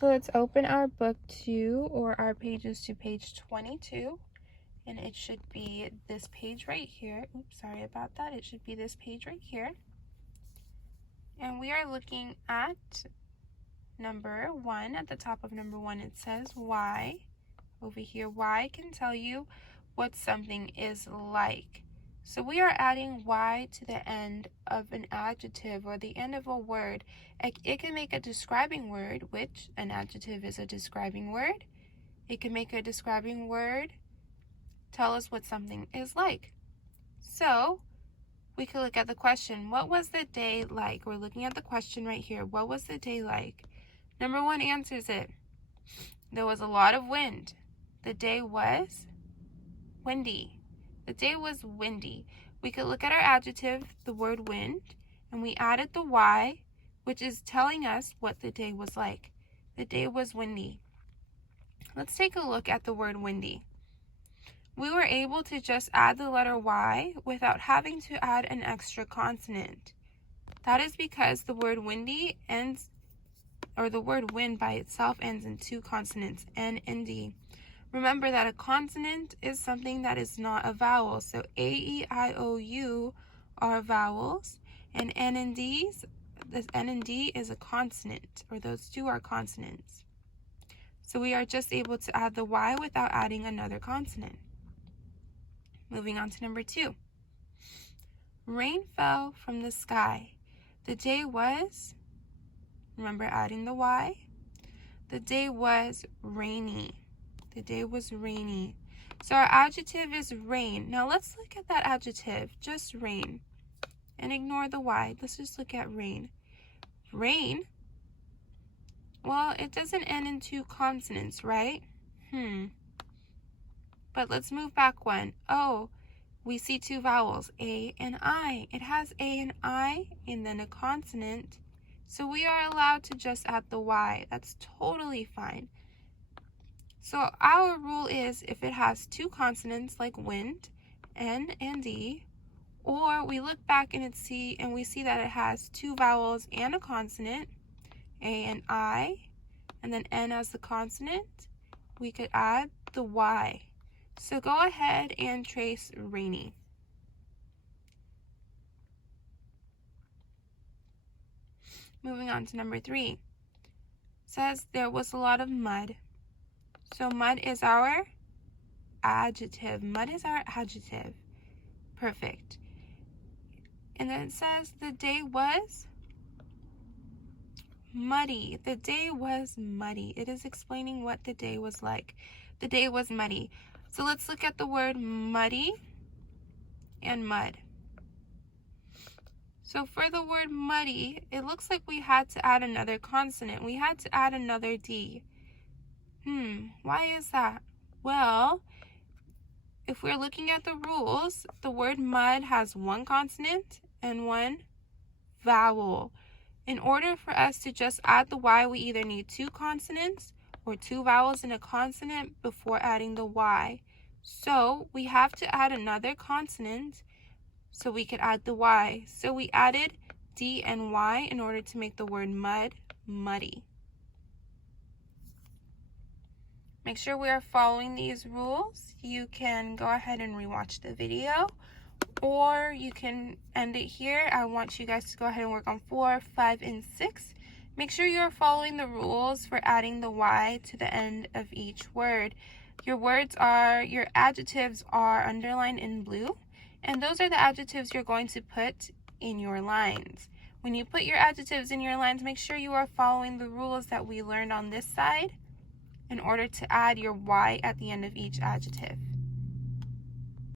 So let's open our book to, or our pages to page 22. And it should be this page right here. Oops, sorry about that. It should be this page right here. And we are looking at number 1. At the top of number 1, it says why. Over here, why can tell you what something is like. So we are adding y to the end of an adjective or the end of a word. It can make a describing word, which an adjective is a describing word. It can make a describing word tell us what something is like. So we could look at the question, what was the day like? We're looking at the question right here. What was the day like? Number 1 answers it. There was a lot of wind. The day was windy. The day was windy. We could look at our adjective, the word wind, and we added the y, which is telling us what the day was like. The day was windy. Let's take a look at the word windy. We were able to just add the letter y without having to add an extra consonant. That is because the word windy ends, or the word wind by itself ends in 2 consonants, N and D. Remember that a consonant is something that is not a vowel. So A, E, I, O, U are vowels, and N and D is a consonant, or those 2 are consonants. So we are just able to add the y without adding another consonant. Moving on to number 2. Rain fell from the sky. The day was, remember adding the y? The day was rainy. The day was rainy. So our adjective is rain. Now let's look at that adjective, just rain. And ignore the y. Let's just look at rain. Rain, well, it doesn't end in 2 consonants, right? But let's move back one. Oh, we see 2 vowels, A and I. It has A and I and then a consonant. So we are allowed to just add the y. That's totally fine. So our rule is if it has 2 consonants like wind, N and D, or we look back and we see that it has 2 vowels and a consonant, A and I, and then N as the consonant, we could add the y. So go ahead and trace rainy. Moving on to number 3. It says there was a lot of mud. So mud is our adjective. Mud is our adjective. Perfect. And then it says the day was muddy. The day was muddy. It is explaining what the day was like. The day was muddy. So let's look at the word muddy and mud. So for the word muddy, it looks like we had to add another consonant. We had to add another D. Why is that? Well, if we're looking at the rules, the word mud has 1 consonant and 1 vowel. In order for us to just add the y, we either need 2 consonants or 2 vowels and a consonant before adding the y. So we have to add another consonant so we could add the y. So we added D and y in order to make the word mud, muddy. Make sure we are following these rules. You can go ahead and rewatch the video, or you can end it here. I want you guys to go ahead and work on 4, 5, and 6. Make sure you are following the rules for adding the y to the end of each word. Your adjectives are underlined in blue, and those are the adjectives you're going to put in your lines. When you put your adjectives in your lines, make sure you are following the rules that we learned on this side in order to add your y at the end of each adjective.